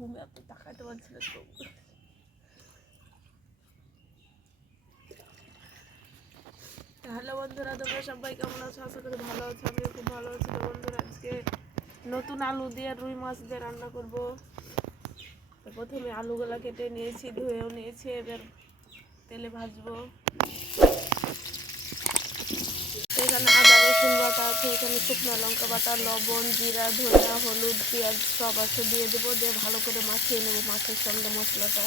ঘুমে এত তাকাইতে পারছি না তো। হ্যালো বন্ধুরা, তোমরা সবাই কেমন আছো? আশা করি ভালো আছো। আমিও খুব ভালো আছি। তো বন্ধুরা, আজকে নতুন আলু দিয়ে রুই মাছ দিয়ে রান্না করব। তো প্রথমে আলুগুলা কেটে নিয়েছি, ধুয়েও নিয়েছি, এবার তেলে ভাজবো। এখানে আদা রসুন বাটা আছে, এখানে শুকনো লঙ্কা বাটা, লবণ, জিরা, ধনিয়া, হলুদ, পেঁয়াজ সব আছে, দিয়ে দেবো। দিয়ে ভালো করে মাখিয়ে নেবো মাছের সঙ্গে মশলাটা।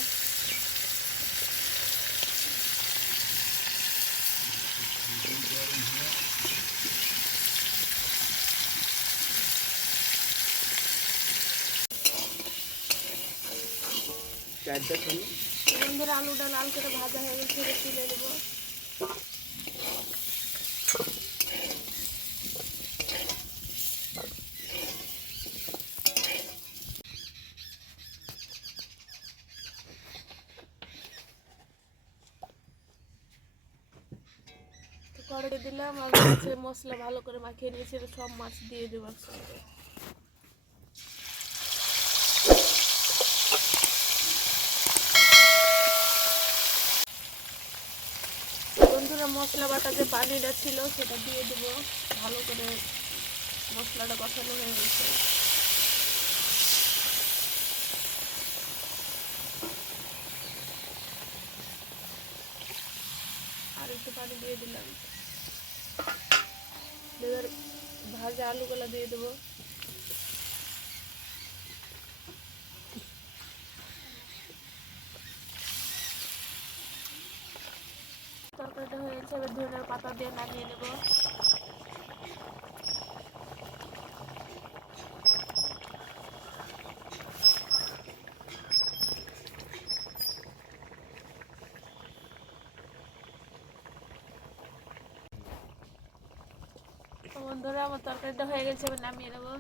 বন্ধুরা, আলুটা লাল করে ভাজা হয়ে গেছে, তুলে নেবো। কড়াইতে দিলাম আর মাছের মশলা ভালো করে মাখিয়ে নিয়েছি, সব মাছ দিয়ে দেবো একসঙ্গে। বন্ধুরা, মশলা বাটা যে পানিটা ছিল সেটা দিয়ে দেবো। ভালো করে মশলাটা কষানো হয়ে গেছে। আর একটু পানি দিয়ে দিলাম। এবার ভাজা আলুগুলো দিয়ে দেবো। তরকারিটা হয়ে গেছে, এবার ধনিয়া পাতা দিয়ে নামিয়ে নেব। বন্ধুরা, আমার তরকারিটা হয়ে গেছে, এবার নামিয়ে নেবো।